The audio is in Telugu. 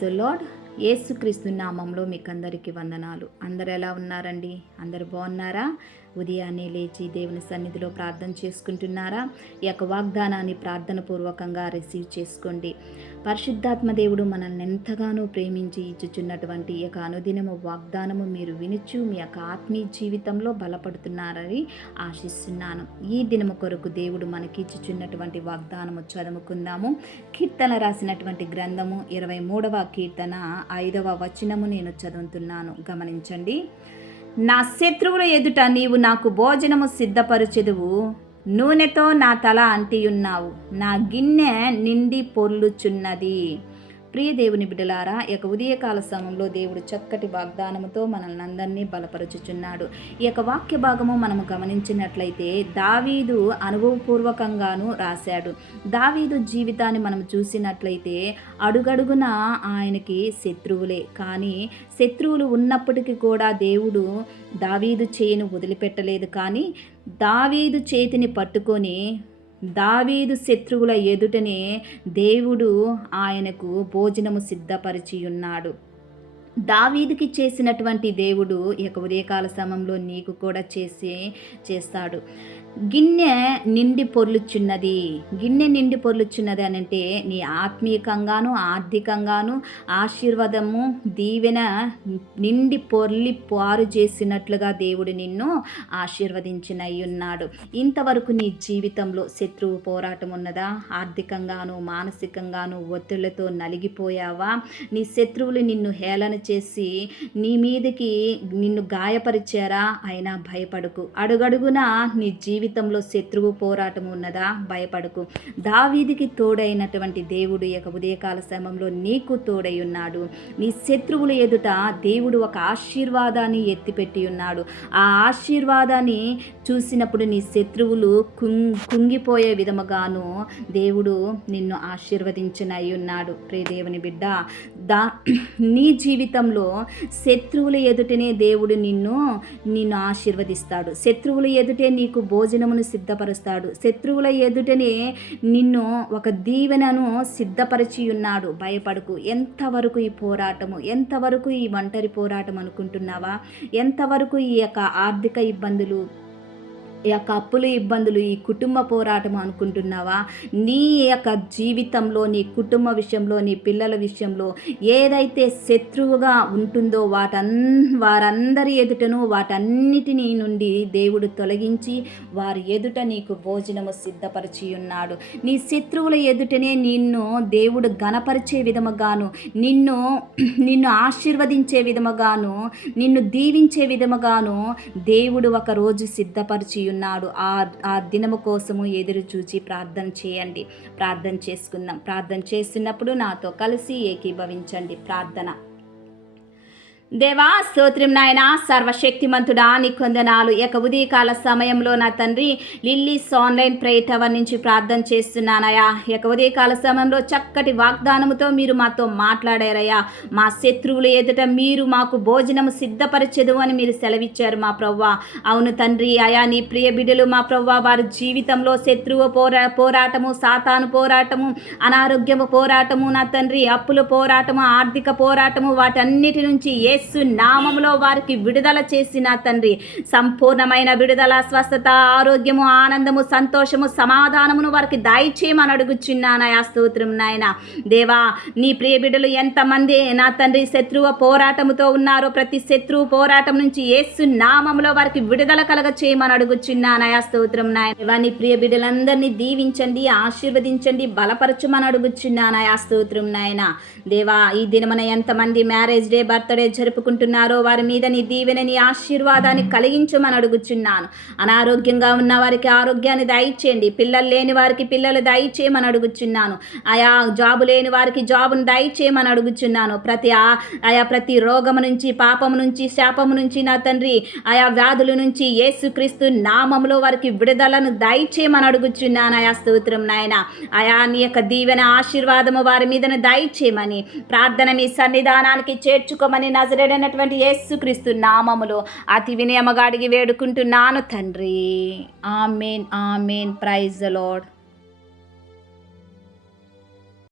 The lord. యేసుక్రీస్తు నామంలో మీకు అందరికీ వందనాలు. అందరు ఎలా ఉన్నారండి? అందరు బాగున్నారా? ఉదయాన్నే లేచి దేవుని సన్నిధిలో ప్రార్థన చేసుకుంటున్నారా? ఈ యొక్క వాగ్దానాన్ని ప్రార్థన పూర్వకంగా రిసీవ్ చేసుకోండి. పరిశుద్ధాత్మ దేవుడు మనల్ని ఎంతగానో ప్రేమించి ఇచ్చుచున్నటువంటి ఈ యొక్క అనుదినము వాగ్దానము మీరు వినుచు మీ యొక్క ఆత్మీయ జీవితంలో బలపడుతున్నారని ఆశిస్తున్నాను. ఈ దినము కొరకు దేవుడు మనకి ఇచ్చుచున్నటువంటి వాగ్దానము చదువుకుందాము. కీర్తన రాసినటువంటి గ్రంథము 23వ కీర్తన 5వ వచనము నేను చదువుతున్నాను, గమనించండి. నా శత్రువుల ఎదుట నీవు నాకు భోజనము సిద్ధపరచెదువు, నూనెతో నా తల అంటియున్నావు, నా గిన్నె నిండి పొర్లుచున్నది. ప్రియ దేవుని బిడ్డలారా, ఈ యొక్క ఉదయకాల సమయంలో దేవుడు చక్కటి వాగ్దానముతో మనల్ని అందరినీ బలపరుచుచున్నాడు. ఈ యొక్క వాక్య భాగము మనము గమనించినట్లయితే దావీదు అనుభవపూర్వకంగాను రాశాడు. దావీదు జీవితాన్ని మనం చూసినట్లయితే అడుగడుగున ఆయనకి శత్రువులే, కానీ శత్రువులు ఉన్నప్పటికీ కూడా దేవుడు దావీదు చేయిని వదిలిపెట్టలేదు. కానీ దావీదు చేతిని పట్టుకొని దావీదు శత్రువుల ఎదుటనే దేవుడు ఆయనకు భోజనము సిద్ధపరిచి ఉన్నాడు. దావీదుకి చేసినటువంటి దేవుడు ఈ యొక్క ఉదయకాల సమయంలో నీకు కూడా చేస్తాడు. గిన్నె నిండి పొర్లుచున్నది. గిన్నె నిండి పొర్లుచున్నది అని అంటే నీ ఆత్మీయంగాను ఆర్థికంగాను ఆశీర్వాదము దీవెన నిండి పొర్లి పారు చేసినట్లుగా దేవుడు నిన్ను ఆశీర్వదించినై ఉన్నాడు. ఇంతవరకు నీ జీవితంలో శత్రువు పోరాటం ఉన్నదా? ఆర్థికంగాను మానసికంగాను ఒత్తిళ్లతో నలిగిపోయావా? నీ శత్రువులు నిన్ను హేళన చేసి నీ మీదకి నిన్ను గాయపరిచారా? అయినా భయపడకు. అడుగడుగునా నీ జీవితంలో శత్రువు పోరాటం ఉన్నదా? భయపడకు. దావీదుకి తోడైనటువంటి దేవుడు ఈ యొక్క ఉదయకాల సమయంలో నీకు తోడై ఉన్నాడు. నీ శత్రువుల ఎదుట దేవుడు ఒక ఆశీర్వాదాన్ని ఎత్తిపెట్టి ఉన్నాడు. ఆ ఆశీర్వాదాన్ని చూసినప్పుడు నీ శత్రువులు కుంగిపోయే విధముగాను దేవుడు నిన్ను ఆశీర్వదించనై ఉన్నాడు. ప్రియ దేవుని బిడ్డ, నీ జీవితంలో శత్రువుల ఎదుటనే దేవుడు నిన్ను ఆశీర్వదిస్తాడు. శత్రువుల ఎదుటే నీకు భోజనమును సిద్ధపరుస్తాడు. శత్రువుల ఎదుటనే నిన్ను ఒక దీవెనను సిద్ధపరిచి ఉన్నాడు. భయపడకు. ఎంతవరకు ఈ పోరాటము, ఎంతవరకు ఈ ఒంటరి పోరాటం అనుకుంటున్నావా? ఎంతవరకు ఈ యొక్క ఆర్థిక ఇబ్బందులు, ఈ యొక్క అప్పుల ఇబ్బందులు, ఈ కుటుంబ పోరాటం అనుకుంటున్నావా? నీ యొక్క జీవితంలో, నీ కుటుంబ విషయంలో, నీ పిల్లల విషయంలో ఏదైతే శత్రువుగా ఉంటుందో వారందరి ఎదుటను వాటన్నిటినీ నుండి దేవుడు తొలగించి వారి ఎదుట నీకు భోజనము సిద్ధపరిచి ఉన్నాడు. నీ శత్రువుల ఎదుటనే నిన్ను దేవుడు గణపరిచే విధముగాను, నిన్ను ఆశీర్వదించే విధముగాను, నిన్ను దీవించే విధముగాను దేవుడు ఒక రోజు సిద్ధపరిచి ఉన్నాడు. ఆ దినము కోసము ఎదురు చూచి ప్రార్థన చేయండి. ప్రార్థన చేసుకుందాం. ప్రార్థన చేస్తున్నప్పుడు నాతో కలిసి ఏకీభవించండి. ప్రార్థన. దేవా, స్తోత్రం నాయన, సర్వశక్తిమంతుడా, నీ కొందనాలు. ఈ యొక్క ఉదయకాల సమయంలో నా తండ్రి లిల్లీస్ ఆన్లైన్ ప్రేయర్ టవర్ నుంచి ప్రార్థన చేస్తున్నానయ్యా. ఈ యొక్క ఉదయకాల సమయంలో చక్కటి వాగ్దానముతో మీరు మాతో మాట్లాడారయ్యా. మా శత్రువుల ఎదుట మీరు మాకు భోజనము సిద్ధపరచదు అని మీరు సెలవిచ్చారు మా ప్రవ్వా. అవును తండ్రి, అయా నీ ప్రియ బిడ్డలు మా ప్రవ్వా వారి జీవితంలో శత్రువు పోరాటము, సాతాను పోరాటము, అనారోగ్యము పోరాటము, నా తండ్రి అప్పుల పోరాటము, ఆర్థిక పోరాటము, వాటన్నిటి నుంచి యేసు నామములో వారికి విడుదల చేసిన తండ్రి సంపూర్ణమైన విడుదల, స్వస్థత, ఆరోగ్యము, ఆనందము, సంతోషము, సమాధానమును వారికి దయచేయమని అడుగుచున్నానయా. స్తోత్రం నాయన. దేవా, నీ ప్రియ బిడ్డలు ఎంతమంది నా తండ్రి శత్రువు పోరాటముతో ఉన్నారో ప్రతి శత్రువు పోరాటం నుంచి యేసు నామములో వారికి విడుదల కలగ చేయమని అడుగుచున్నానయా. స్తోత్రం నాయన. దేవా, నీ ప్రియ బిడ్డలందరినీ దీవించండి, ఆశీర్వదించండి, బలపరచుమని అడుగుచున్నానయా. స్తోత్రం నాయన. దేవా, ఈ దినమున ఎంతమంది మ్యారేజ్ డే, బర్త్డే జరుపుకుంటున్నారో వారి మీద నీ దీవెన, నీ ఆశీర్వాదాన్ని కలిగించమని అడుగుచున్నాను. అనారోగ్యంగా ఉన్న వారికి ఆరోగ్యాన్ని దయచేయండి. పిల్లలు లేని వారికి పిల్లలు దయచేయమని అడుగుచున్నాను. ఆయా జాబు లేని వారికి జాబును దయచేయమని అడుగుచున్నాను. ప్రతి రోగము నుంచి, పాపము నుంచి, శాపము నుంచి, నా తండ్రి ఆయా వ్యాధుల నుంచి యేసుక్రీస్తు నామములో వారికి విడుదలను దయచేయమని అడుగుచున్నాను. ఆయా స్తోత్రం నాయన. ఆయా నీ యొక్క దీవెన, ఆశీర్వాదము వారి మీదను దయచేయమని ప్రార్థన మీ సన్నిధానానికి చేర్చుకోమని నజరేడైనటువంటి యేసుక్రీస్తు నామములో అతి వినయముగా అడిగి వేడుకుంటున్నాను తండ్రి. Amen, amen. Praise the lord.